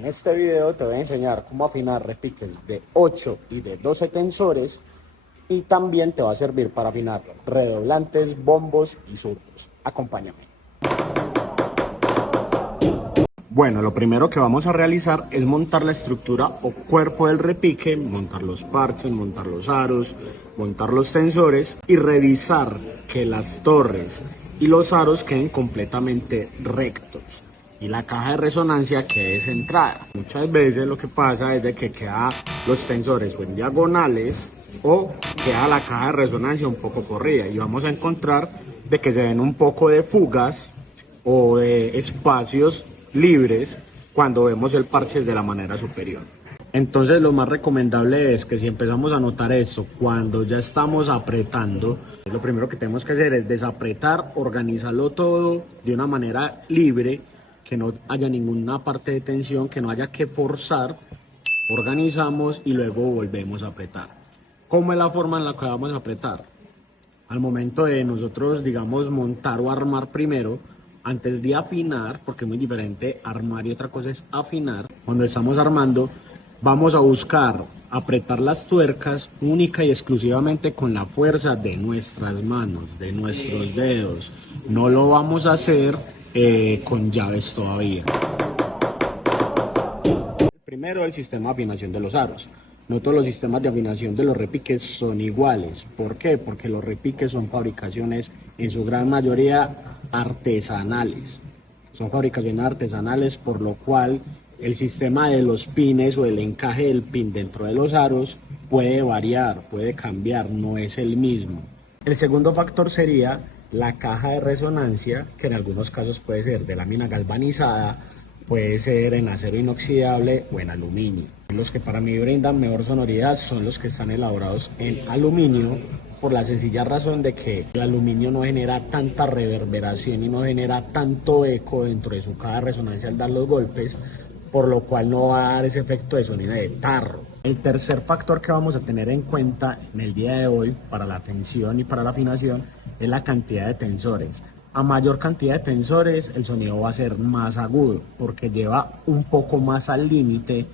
En este video te voy a enseñar cómo afinar repiques de 8 y de 12 tensores y también te va a servir para afinar redoblantes, bombos y surdos. Acompáñame. Bueno, lo primero que vamos a realizar es montar la estructura o cuerpo del repique, montar los parches, montar los aros, montar los tensores y revisar que las torres y los aros queden completamente rectos y la caja de resonancia quede centrada. Muchas veces lo que pasa es de que queda los tensores o en diagonales o queda la caja de resonancia un poco corrida y vamos a encontrar de que se ven un poco de fugas o de espacios libres cuando vemos el parche de la manera superior. Entonces lo más recomendable es que si empezamos a notar eso cuando ya estamos apretando, lo primero que tenemos que hacer es desapretar, organizarlo todo de una manera libre, que no haya ninguna parte de tensión, que no haya que forzar, organizamos y luego volvemos a apretar. ¿Cómo es la forma en la que vamos a apretar? Al momento de nosotros, digamos, montar o armar primero, antes de afinar, porque es muy diferente armar y otra cosa es afinar. Cuando estamos armando, vamos a buscar apretar las tuercas única y exclusivamente con la fuerza de nuestras manos, de nuestros dedos. No lo vamos a hacer con llaves todavía. Primero, el sistema de afinación de los aros. No todos los sistemas de afinación de los repiques son iguales. ¿Por qué? Porque los repiques son fabricaciones en su gran mayoría artesanales. Son fabricaciones artesanales, por lo cual el sistema de los pines o el encaje del pin dentro de los aros puede variar, puede cambiar, no es el mismo. El segundo factor sería la caja de resonancia, que en algunos casos puede ser de lámina galvanizada, puede ser en acero inoxidable o en aluminio. Los que para mí brindan mejor sonoridad son los que están elaborados en aluminio, por la sencilla razón de que el aluminio no genera tanta reverberación y no genera tanto eco dentro de su caja de resonancia al dar los golpes, por lo cual no va a dar ese efecto de sonido de tarro. El tercer factor que vamos a tener en cuenta en el día de hoy para la tensión y para la afinación es la cantidad de tensores. A mayor cantidad de tensores, el sonido va a ser más agudo porque lleva un poco más al límite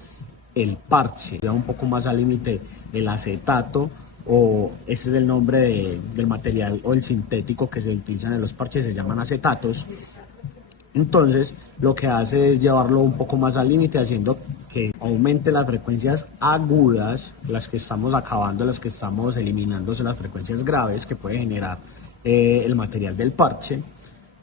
el parche, lleva un poco más al límite el acetato, o ese es el nombre del material o el sintético que se utilizan en los parches, se llaman acetatos. Entonces lo que hace es llevarlo un poco más al límite, haciendo que aumente las frecuencias agudas, las que estamos acabando, las que estamos eliminando son las frecuencias graves que puede generar el material del parche.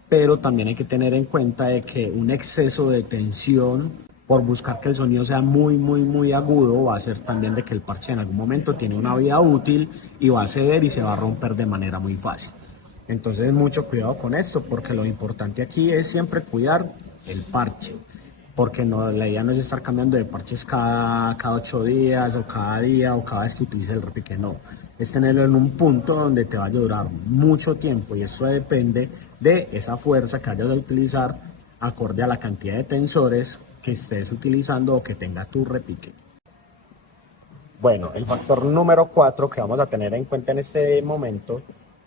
Pero también hay que tener en cuenta de que un exceso de tensión por buscar que el sonido sea muy agudo va a hacer también de que el parche en algún momento tiene una vida útil y va a ceder y se va a romper de manera muy fácil. Entonces mucho cuidado con esto, porque lo importante aquí es siempre cuidar el parche, porque no, la idea no es estar cambiando de parches cada 8 días o cada día o cada vez que utilices el repique, no. Es tenerlo en un punto donde te va a durar mucho tiempo, y eso depende de esa fuerza que vayas a utilizar acorde a la cantidad de tensores que estés utilizando o que tenga tu repique. Bueno, el factor número 4 que vamos a tener en cuenta en este momento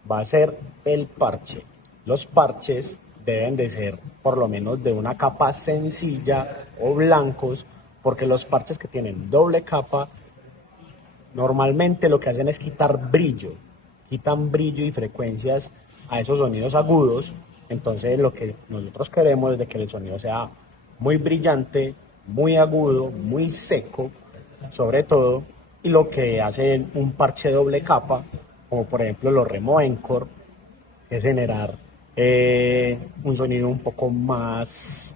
va a ser el parche. Los parches deben de ser por lo menos de una capa sencilla o blancos, porque los parches que tienen doble capa normalmente lo que hacen es quitan brillo y frecuencias a esos sonidos agudos. Entonces lo que nosotros queremos es de que el sonido sea muy brillante, muy agudo, muy seco, sobre todo, y lo que hace un parche doble capa, como por ejemplo los Remo Encore, es generar un sonido un poco más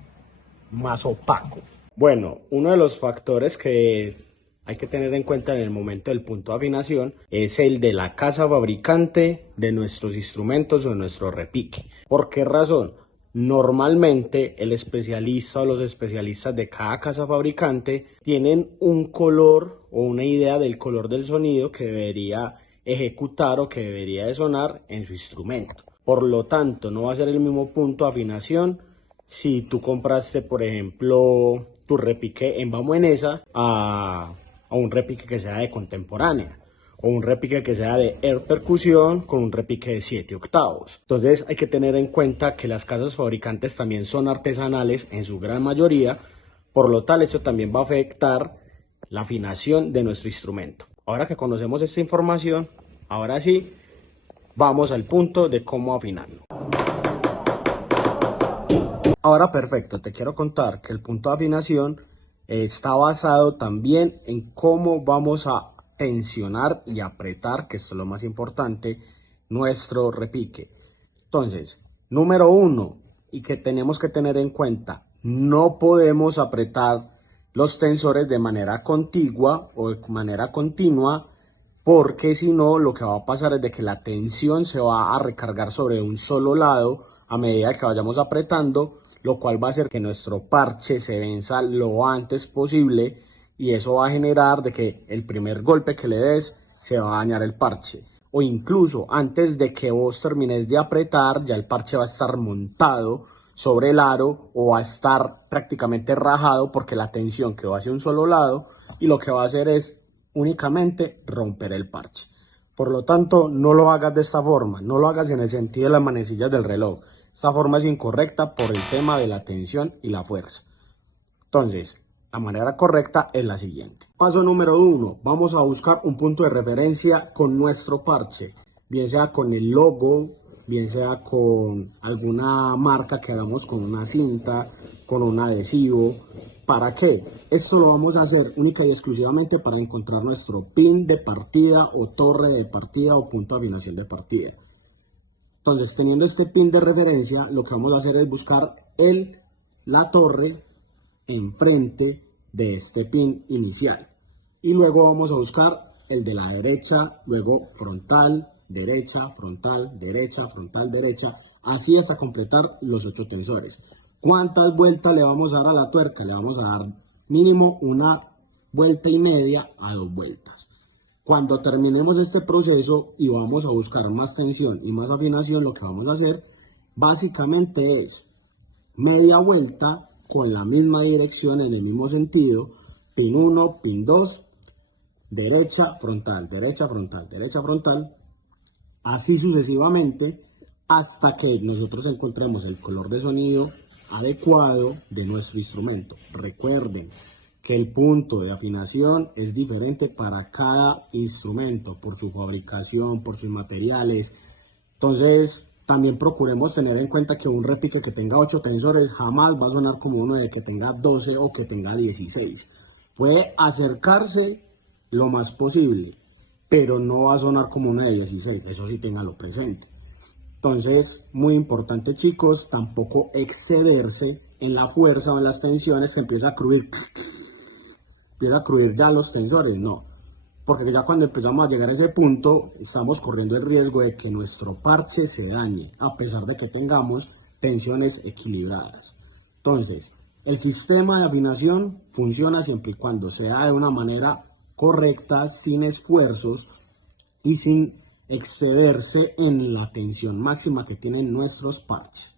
opaco. Bueno, uno de los factores que hay que tener en cuenta en el momento del punto de afinación es el de la casa fabricante de nuestros instrumentos o de nuestro repique. ¿Por qué razón? Normalmente el especialista o los especialistas de cada casa fabricante tienen un color o una idea del color del sonido que debería ejecutar o que debería de sonar en su instrumento. Por lo tanto, no va a ser el mismo punto de afinación si tú compraste, por ejemplo, tu repique en Bamuenesa a un repique que sea de contemporánea, o un repique que sea de air percusión con un repique de 7 octavos. Entonces hay que tener en cuenta que las casas fabricantes también son artesanales en su gran mayoría, Por lo tal, esto también va a afectar la afinación de nuestro instrumento. Ahora que conocemos esta información, ahora sí, vamos al punto de cómo afinarlo. Ahora perfecto, te quiero contar que el punto de afinación está basado también en cómo vamos a tensionar y apretar, que esto es lo más importante, nuestro repique. Entonces, número uno, y que tenemos que tener en cuenta, no podemos apretar los tensores de manera contigua o de manera continua, porque si no, lo que va a pasar es de que la tensión se va a recargar sobre un solo lado a medida que vayamos apretando, lo cual va a hacer que nuestro parche se venza lo antes posible y eso va a generar de que el primer golpe que le des se va a dañar el parche. O incluso antes de que vos termines de apretar, ya el parche va a estar montado sobre el aro o va a estar prácticamente rajado porque la tensión quedó hacia un solo lado y lo que va a hacer es únicamente romper el parche. Por lo tanto, no lo hagas de esta forma, no lo hagas en el sentido de las manecillas del reloj. Esta forma es incorrecta por el tema de la tensión y la fuerza. Entonces, la manera correcta es la siguiente. Paso número 1. Vamos a buscar un punto de referencia con nuestro parche. Bien sea con el logo, bien sea con alguna marca que hagamos con una cinta, con un adhesivo. ¿Para qué? Esto lo vamos a hacer única y exclusivamente para encontrar nuestro pin de partida o torre de partida o punto de afinación de partida. Entonces, teniendo este pin de referencia, lo que vamos a hacer es buscar la torre enfrente de este pin inicial. Y luego vamos a buscar el de la derecha, luego frontal, derecha, frontal, derecha, frontal, derecha, así hasta completar los 8 tensores. ¿Cuántas vueltas le vamos a dar a la tuerca? Le vamos a dar mínimo una vuelta y media a 2 vueltas. Cuando terminemos este proceso y vamos a buscar más tensión y más afinación, lo que vamos a hacer básicamente es media vuelta con la misma dirección en el mismo sentido, pin 1, pin 2, derecha, frontal, derecha, frontal, derecha, frontal, así sucesivamente hasta que nosotros encontremos el color de sonido adecuado de nuestro instrumento. Recuerden que el punto de afinación es diferente para cada instrumento, por su fabricación, por sus materiales. Entonces, también procuremos tener en cuenta que un repique que tenga 8 tensores jamás va a sonar como uno de que tenga 12 o que tenga 16. Puede acercarse lo más posible, pero no va a sonar como uno de 16, eso sí ténganlo presente. Entonces, muy importante chicos, tampoco excederse en la fuerza o en las tensiones que empieza a cruir ya los tensores, no. Porque ya cuando empezamos a llegar a ese punto, estamos corriendo el riesgo de que nuestro parche se dañe, a pesar de que tengamos tensiones equilibradas. Entonces, el sistema de afinación funciona siempre y cuando sea de una manera correcta, sin esfuerzos y sin excederse en la tensión máxima que tienen nuestros parches.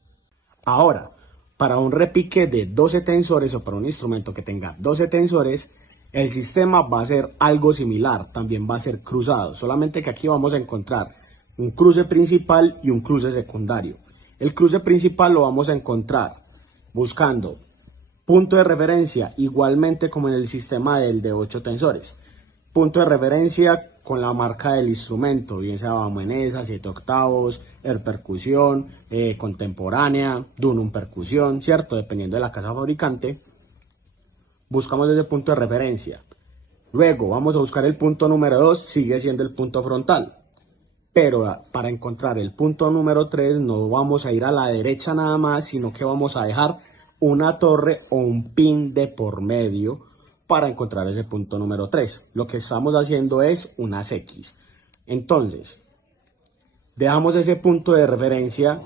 Ahora, para un repique de 12 tensores o para un instrumento que tenga 12 tensores, el sistema va a ser algo similar, también va a ser cruzado, solamente que aquí vamos a encontrar un cruce principal y un cruce secundario. El cruce principal lo vamos a encontrar buscando punto de referencia, igualmente como en el sistema del de 8 tensores. Punto de referencia con la marca del instrumento, bien sea Baumanesa, 7 octavos, Air Percusión, Contemporánea, Dunum Percusión, ¿cierto? Dependiendo de la casa fabricante. Buscamos ese punto de referencia. Luego vamos a buscar el punto número 2, sigue siendo el punto frontal. Pero para encontrar el punto número 3 no vamos a ir a la derecha nada más, sino que vamos a dejar una torre o un pin de por medio para encontrar ese punto número 3. Lo que estamos haciendo es unas X. Entonces, dejamos ese punto de referencia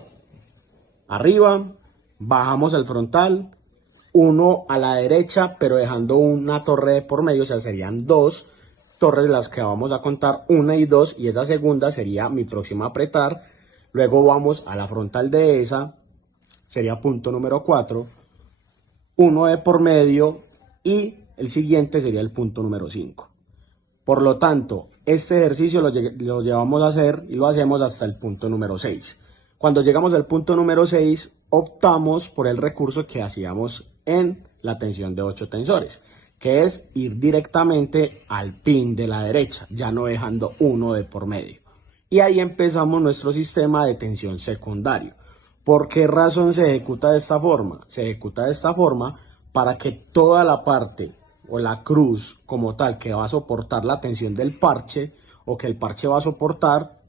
arriba, bajamos el frontal, uno a la derecha, pero dejando una torre de por medio, o sea, serían 2 torres las que vamos a contar, 1 y 2, y esa segunda sería mi próxima apretar. Luego vamos a la frontal de esa, sería punto número 4, 1 de por medio, y el siguiente sería el punto número 5. Por lo tanto, este ejercicio lo llevamos a hacer y lo hacemos hasta el punto número 6. Cuando llegamos al punto número 6, optamos por el recurso que hacíamos en la tensión de 8 tensores, que es ir directamente al pin de la derecha, ya no dejando uno de por medio. Y ahí empezamos nuestro sistema de tensión secundario. ¿Por qué razón se ejecuta de esta forma? Se ejecuta de esta forma para que toda la parte o la cruz como tal que va a soportar la tensión del parche o que el parche va a soportar,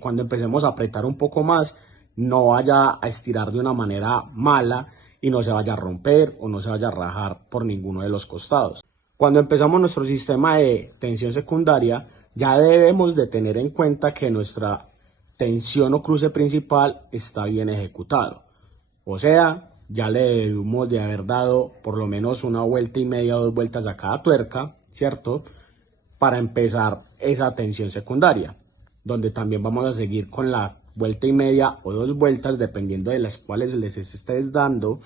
cuando empecemos a apretar un poco más, no vaya a estirar de una manera mala y no se vaya a romper o no se vaya a rajar por ninguno de los costados. Cuando empezamos nuestro sistema de tensión secundaria, ya debemos de tener en cuenta que nuestra tensión o cruce principal está bien ejecutado. O sea, ya le debemos de haber dado por lo menos una vuelta y media o 2 vueltas a cada tuerca, ¿cierto? Para empezar esa tensión secundaria, donde también vamos a seguir con la vuelta y media o 2 vueltas, dependiendo de las cuales les estés dando.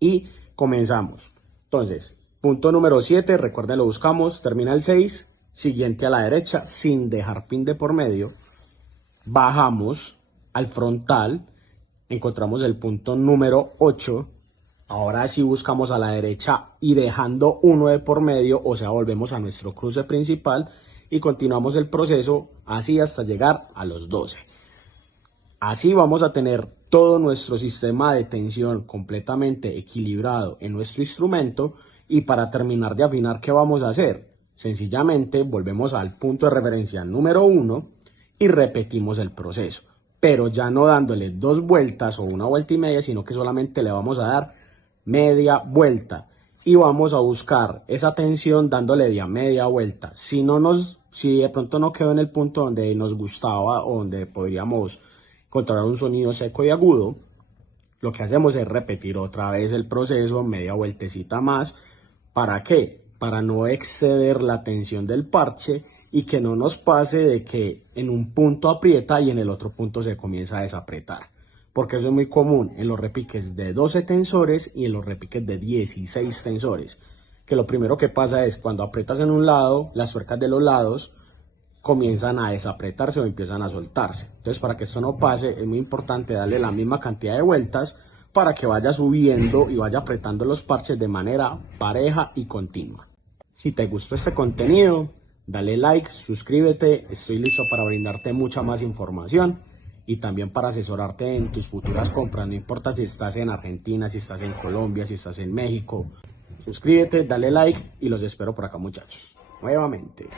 Y comenzamos. Entonces, punto número 7, recuerden, lo buscamos, termina el 6, siguiente a la derecha, sin dejar pin de por medio. Bajamos al frontal, encontramos el punto número 8. Ahora sí buscamos a la derecha y dejando uno de por medio, o sea, volvemos a nuestro cruce principal y continuamos el proceso así hasta llegar a los 12. Así vamos a tener todo nuestro sistema de tensión completamente equilibrado en nuestro instrumento. Y para terminar de afinar, ¿qué vamos a hacer? Sencillamente volvemos al punto de referencia número 1 y repetimos el proceso, pero ya no dándole 2 vueltas o una vuelta y media, sino que solamente le vamos a dar media vuelta y vamos a buscar esa tensión dándole ya media vuelta. Si de pronto no quedó en el punto donde nos gustaba o donde podríamos encontrar un sonido seco y agudo, lo que hacemos es repetir otra vez el proceso, media vueltecita más. ¿Para qué? Para no exceder la tensión del parche y que no nos pase de que en un punto aprieta y en el otro punto se comienza a desapretar. Porque eso es muy común en los repiques de 12 tensores y en los repiques de 16 tensores. Que lo primero que pasa es cuando aprietas en un lado, las tuercas de los lados comienzan a desapretarse o empiezan a soltarse. Entonces, para que esto no pase, es muy importante darle la misma cantidad de vueltas para que vaya subiendo y vaya apretando los parches de manera pareja y continua. Si te gustó este contenido, dale like, suscríbete, estoy listo para brindarte mucha más información y también para asesorarte en tus futuras compras, no importa si estás en Argentina, si estás en Colombia, si estás en México. Suscríbete, dale like y los espero por acá, muchachos. Nuevamente.